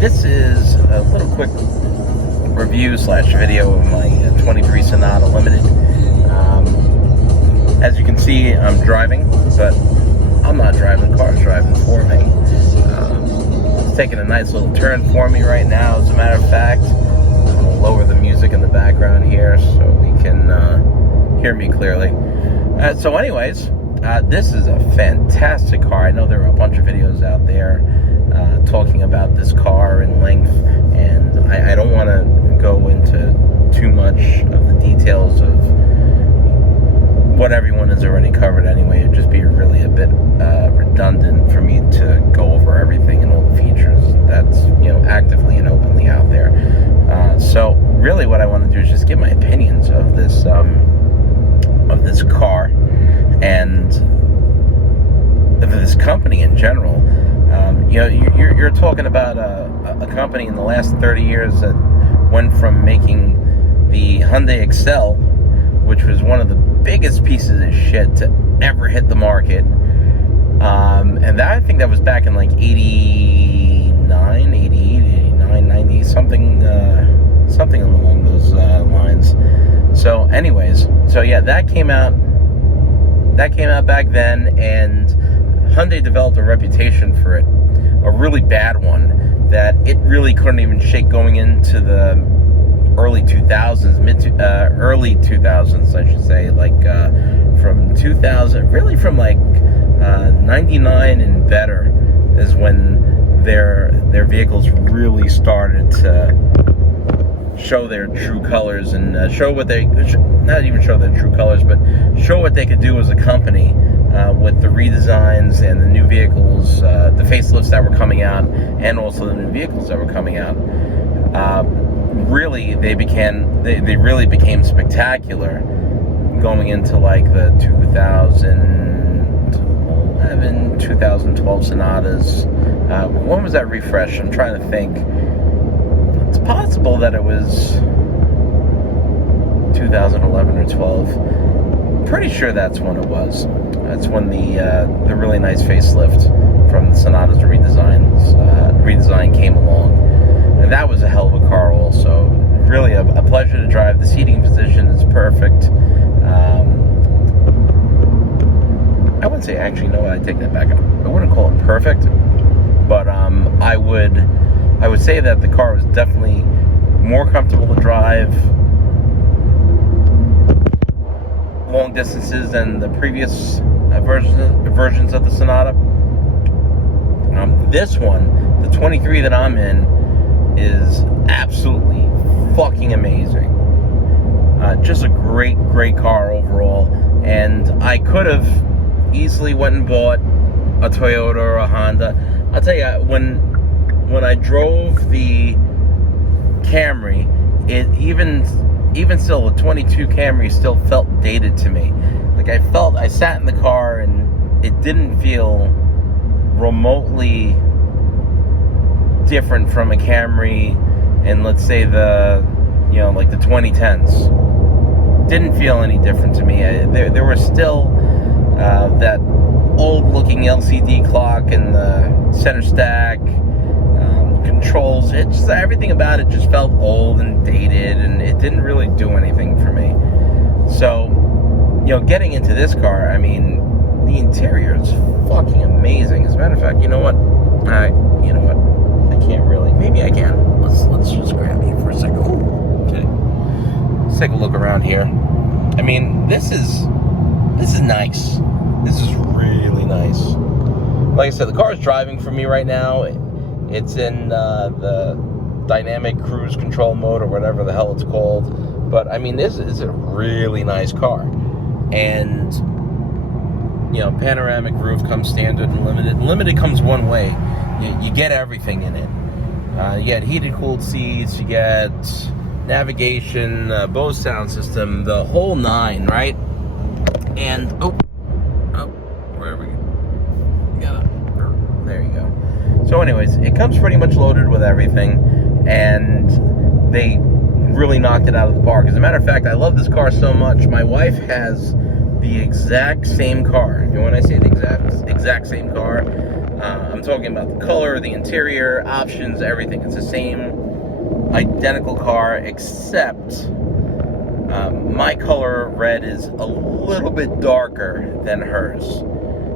This is a little quick review slash video of my 23 Sonata Limited. As you can see, I'm driving, but I'm not driving, the car's driving for me. It's taking a nice little turn for me right now, as a matter of fact. I'm going to lower the music in the background here so we can hear me clearly. So anyways, this is a fantastic car. I know there are a bunch of videos out there talking about this car in length, and I don't want to go into too much of the details of what everyone has already covered anyway. It'd just be really a bit redundant for me to go over everything and all the features that's actively and openly out there. So really what I want to do is just give my opinions of this car and of this company in general. You're talking about a company in the last 30 years that went from making the Hyundai Excel, which was one of the biggest pieces of shit to ever hit the market. And that, I think that was back in like 89, 88, 89, 90, something along those lines. So anyways, so yeah, that came out back then, and Hyundai developed a reputation for it, a really bad one, that it really couldn't even shake going into the early 2000s, early 2000s, I should say, like from 2000, really from like 99 and better is when their vehicles really started to show their true colors and show what they, not even show their true colors, but show what they could do as a company with the redesigns and the new vehicles, the facelifts that were coming out, and also the new vehicles that were coming out. Really, they really became spectacular going into like the 2011, 2012 Sonatas. When was that refresh? I'm trying to think. It's possible that it was 2011 or 12. Pretty sure that's when it was. That's when the really nice facelift from the Sonata's redesign came along. And that was a hell of a car also. Really a pleasure to drive. The seating position is perfect. I wouldn't say, actually, no, I take that back. I wouldn't call it perfect, but I would say that the car was definitely more comfortable to drive long distances than the previous versions of the Sonata. This one, the 23 that I'm in, is absolutely fucking amazing. Just a great car overall. And I could have easily went and bought a Toyota or a Honda. I'll tell you, when I drove the Camry, it even still, the 22 Camry still felt dated to me. Like I sat in the car and it didn't feel remotely different from a Camry in, let's say, the like the 2010s. Didn't feel any different to me. There was still that old looking LCD clock and the center stack, controls. It just, everything about it just felt old and dated, and it didn't really do anything for me. So getting into this car, I mean, the interior is fucking amazing. As a matter of fact, you know what? I can't really. Maybe I can. Let's just grab you for a second. Ooh, okay. Let's take a look around here. I mean, this is nice. This is really nice. Like I said, the car is driving for me right now. It's in the dynamic cruise control mode, or whatever the hell it's called. But I mean, this is a really nice car. And panoramic roof comes standard and limited. Limited comes one way. You get everything in it. You get heated, cooled seats. You get navigation, Bose sound system, the whole nine, right? And where are we? There you go. So, anyways, it comes pretty much loaded with everything, and they really knocked it out of the park. As a matter of fact, I love this car so much. My wife has the exact same car. And when I say the exact same car, I'm talking about the color, the interior, options, everything. It's the same identical car, except my color red is a little bit darker than hers.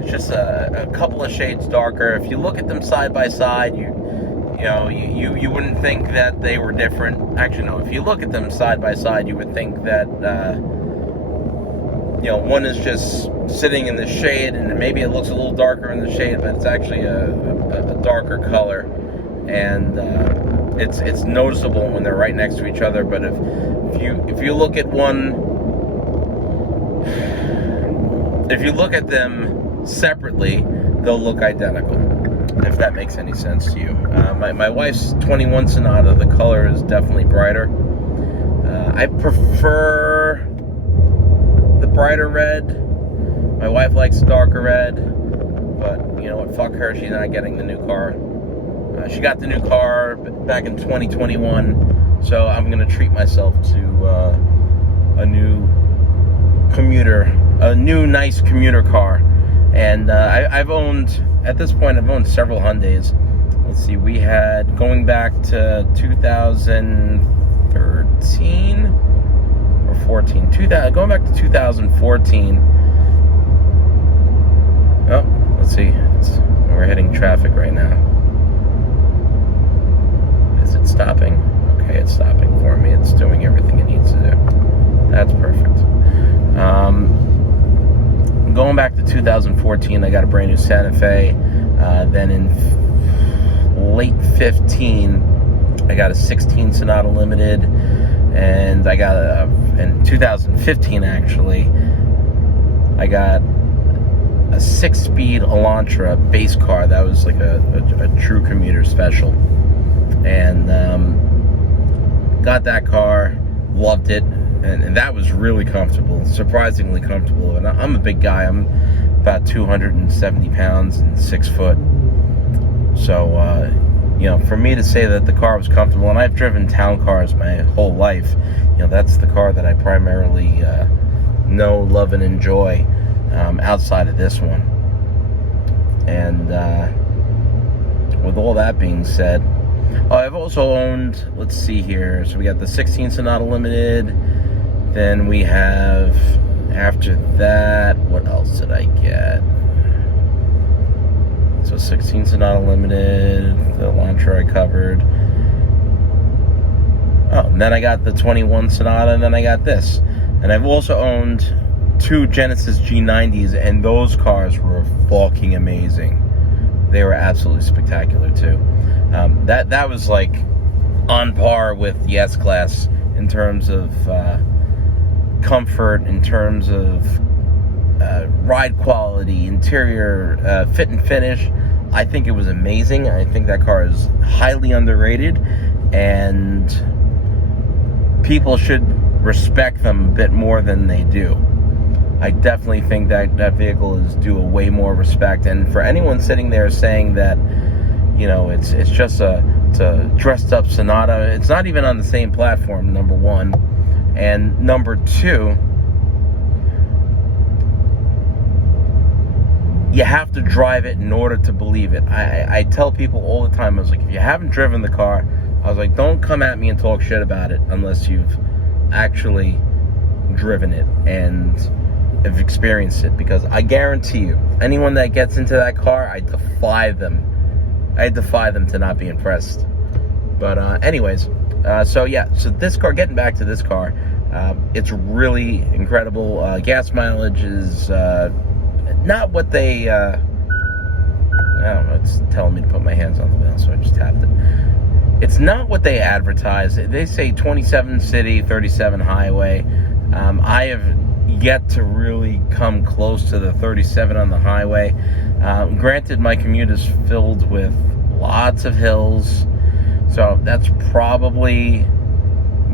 It's just a couple of shades darker. If you look at them side by side, you wouldn't think that they were different. Actually, no. If you look at them side by side, you would think that one is just sitting in the shade, and maybe it looks a little darker in the shade, but it's actually a darker color, and it's noticeable when they're right next to each other. But if you look at them separately, they'll look identical, if that makes any sense to you. My wife's 21 Sonata, the color is definitely brighter. I prefer the brighter red. My wife likes darker red, but you know what, fuck her, she's not getting the new car. She got the new car back in 2021, so I'm going to treat myself to a new nice commuter car. And I've owned, at this point, I've owned several Hyundais. Let's see, we had, going back to 2013 or 14, going back to 2014. Oh, let's see, we're hitting traffic right now. Is it stopping? Okay, it's stopping for me. It's doing everything it needs to do. That's perfect. Going back to 2014, I got a brand new Santa Fe. Then in late 15, I got a 16 Sonata Limited, and I got in 2015 actually, I got a 6-speed Elantra base car. That was like a true commuter special, and got that car, loved it. And that was really comfortable, surprisingly comfortable. And I'm a big guy. I'm about 270 pounds and 6 foot. So, for me to say that the car was comfortable, and I've driven town cars my whole life, that's the car that I primarily know, love, and enjoy outside of this one. And with all that being said, I've also owned, let's see here, so we got the 16 Sonata Limited. Then we have, after that, what else did I get? So 16 Sonata Limited, the Elantra I covered. Oh, and then I got the 21 Sonata, and then I got this. And I've also owned 2 Genesis G90s, and those cars were fucking amazing. They were absolutely spectacular too. That was like on par with the S-Class in terms of comfort, in terms of ride quality, interior, fit and finish. I think it was amazing. I think that car is highly underrated, and people should respect them a bit more than they do. I definitely think that vehicle is due a way more respect. And for anyone sitting there saying that, it's just a dressed up Sonata, it's not even on the same platform, number one. And number two, you have to drive it in order to believe it. I tell people all the time, I was like, if you haven't driven the car, I was like, don't come at me and talk shit about it unless you've actually driven it and have experienced it. Because I guarantee you, anyone that gets into that car, I defy them to not be impressed. But anyways, so this car, getting back to this car, it's really incredible. Gas mileage is not what they, I don't know, it's telling me to put my hands on the wheel, so I just tapped it. It's not what they advertise. They say 27 city, 37 highway. I have yet to really come close to the 37 on the highway. Granted, my commute is filled with lots of hills, so that's probably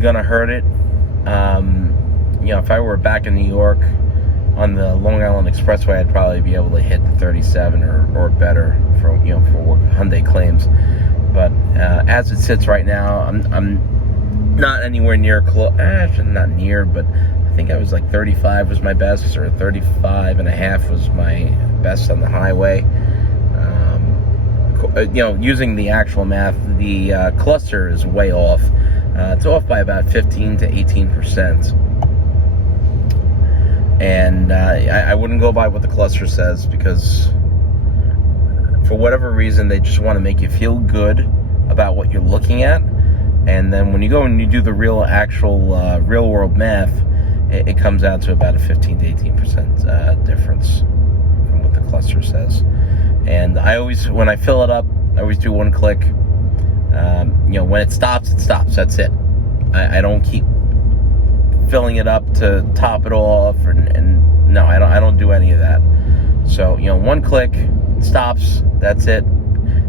gonna hurt it. If I were back in New York on the Long Island Expressway, I'd probably be able to hit the 37 or better for what Hyundai claims. But as it sits right now, I'm not anywhere near close. Not near, but I think I was like 35 was my best, or 35 and a half was my best on the highway. using the actual math, the cluster is way off. It's off by about 15 to 18%. And I wouldn't go by what the cluster says, because for whatever reason, they just want to make you feel good about what you're looking at. And then when you go and you do the real world math, it comes out to about a 15 to 18% difference from what the cluster says. And when I fill it up, I always do one click. When it stops, it stops. That's it. I don't keep filling it up to top it off, and no, I don't do any of that. So one click, it stops. That's it.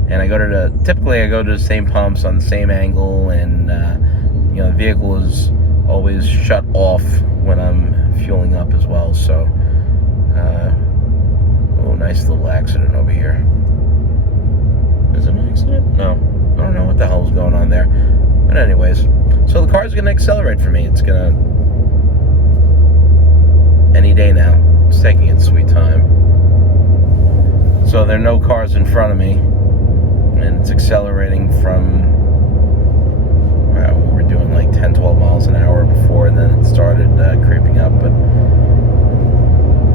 And typically I go to the same pumps on the same angle, and the vehicle is always shut off when I'm fueling up as well. So, nice little accident over here. Is it an accident? No, I don't know what the hell's going on there. But anyways, so the car's gonna accelerate for me. It's gonna any day now. It's taking its sweet time. So there are no cars in front of me, and it's accelerating from, we were doing like 10, 12 miles an hour before, and then it started creeping up, but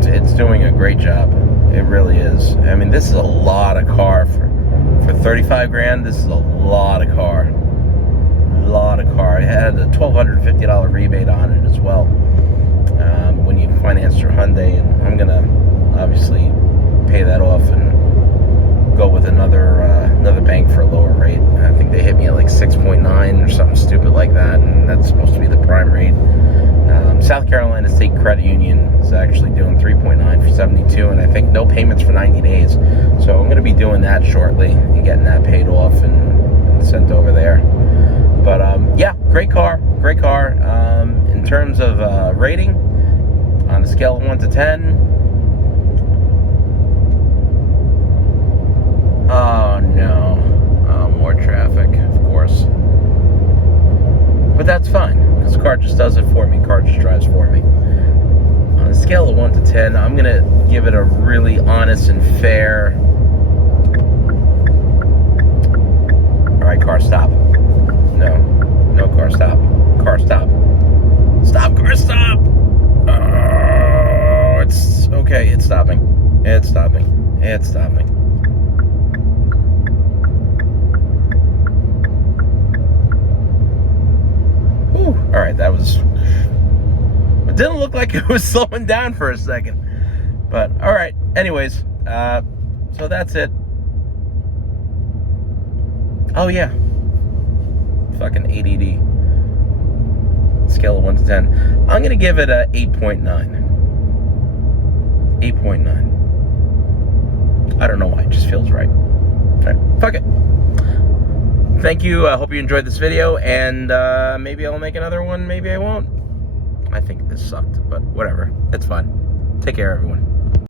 it's doing a great job. It really is. I mean, this is a lot of car for 35 grand. This is a lot of car. It had a $1,250 rebate on it as well, when you finance your Hyundai, and I'm gonna obviously pay that off and go with another bank for a lower rate. I think they hit me at like 6.9 or something stupid like that, and that's supposed to be the prime rate. South Carolina State Credit Union is actually doing 3.9 for 72, and I think no payments for 90 days. So I'm going to be doing that shortly and getting that paid off and sent over there. But yeah, great car. In terms of rating, on a scale of 1 to 10, oh no, more traffic, of course. But that's fine, because the car just does it for me. The car just drives for me. On a scale of 1 to 10, I'm going to give it a really honest and fair. Alright, car, stop. No, car, stop. Car, stop. Stop, car, stop! Oh, it's okay, it's stopping. It's stopping. Alright, it didn't look like it was slowing down for a second. But, alright, anyways, so that's it. Oh, yeah. Fucking ADD. Scale of 1 to 10. I'm going to give it a 8.9. 8.9. I don't know why, it just feels right. Alright, fuck it. Thank you. I hope you enjoyed this video, and maybe I'll make another one, maybe I won't. I think this sucked, but whatever. It's fine. Take care, everyone.